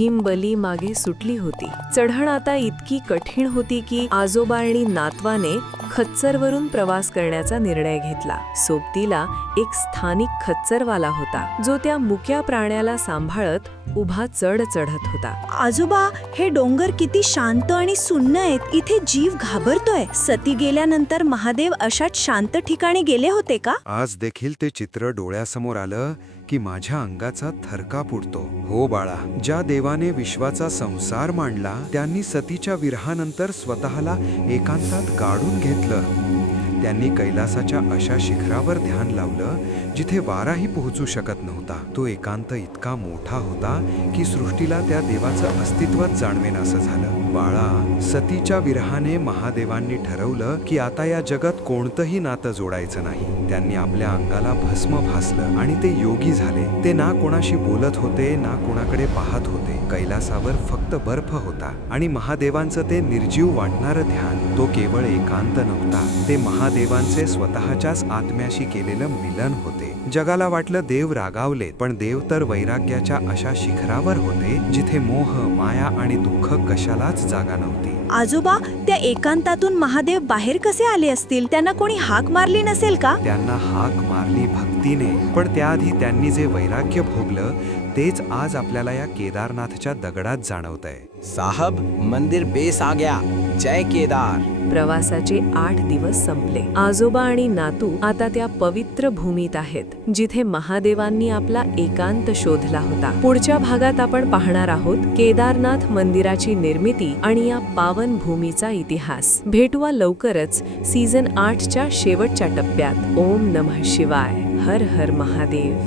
भीमबली मागे सुटली होती. चढण आता इतकी कठीण होती की आजोबा आणि नातवाने खच्चरवरून प्रवास करण्याचा निर्णय घेतला. सोबतीला एक स्थानिक खच्चरवाला होता जो त्या मुक्या प्राण्याला सांभाळत उभा चढ चढत होता. आजोबा हे डोंगर किती शांत आणि सुन्न आहेत. इथे जीव घाबरतोय. सती गेल्यानंतर महादेव अशाच शांत ठिकाणी गेले होते का? आज देखील ते चित्र डोळ्यासमोर आलं की माझ्या अंगाचा थरका फुटतो हो बाळा ज्या देवाने विश्वाचा संसार मांडला त्यांनी सतीच्या विरहानंतर स्वतःला एकांतात गाडून घेतलं. त्यांनी कैलासाच्या अशा शिखरावर ध्यान लावलं जिथे वाराही पोहोचू शकत नव्हता. तो एकांत इतका मोठा होता की सृष्टीला त्या देवाचं अस्तित्वच जाणवेन असं झालं. बाळा सतीच्या विरहाने महादेवांनी ठरवलं की आता या जगात कोणतंही नातं जोडायचं नाही. त्यांनी आपल्या अंगाला भस्म भासलं आणि ते योगी झाले. ते ना कोणाशी बोलत होते ना कोणाकडे पाहत होते. कैलासावर फक्त बर्फ होता आणि महादेवांचं ते निर्जीव वाटणारं ध्यान तो केवळ एकांत नव्हता. ते महादेवांचे स्वतःच्याच आत्म्याशी केलेलं मिलन होते. जगाला वाटलं देव रागावले पण देव तर वैराग्याच्या अशा शिखरावर होते जिथे मोह माया आणि दुःख कशालाच जागा नव्हती. आजोबा त्या एकांतातून महादेव बाहेर कसे आले असतील? त्यांना कोणी हाक मारली नसेल का? त्यांना हाक मारली भक्तीने. पण त्याआधी त्यांनी जे वैराग्य भोगलं तेच आज आपल्याला या केदारनाथच्या दगडात जाणवतंय. साहब मंदिर बेस आ गया. जय केदार. प्रवासाचे आठ दिवस संपले. आजोबा आणि नातू आता त्या पवित्र भूमीत आहेत जिथे महादेवांनी आपला एकांत शोधला होता. पुढच्या भागात आपण पाहणार आहोत केदारनाथ मंदिराची निर्मिती आणि या पावन भूमीचा इतिहास. भेटूया लवकरच सीझन आठच्या शेवटच्या टप्प्यात. ओम नमः शिवाय. हर हर महादेव.